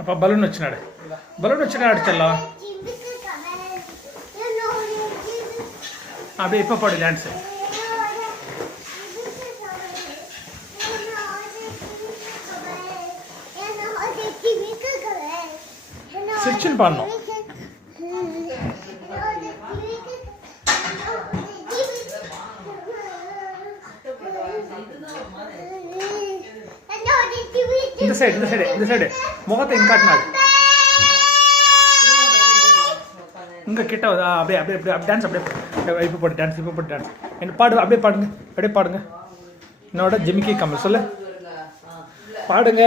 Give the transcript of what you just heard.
அப்போ பலூன் வச்சு நடு. பலூன் வச்சு அடிச்சிடலாம். அப்படியே இப்போ போடு டான்ஸு. சிரிச்சுன்னு பாடணும். இந்த சைடு முகத்தை இங்க காட்டினாரு. இங்க கிட்ட அப்படியே அப்படியே அப்படியே டான்ஸ் அப்படியே இப்போ போட்டு டான்ஸ் என்ன பாடு அப்படியே பாடுங்க என்னோட ஜிமிக்கி கமல் சொல்லு பாடுங்க.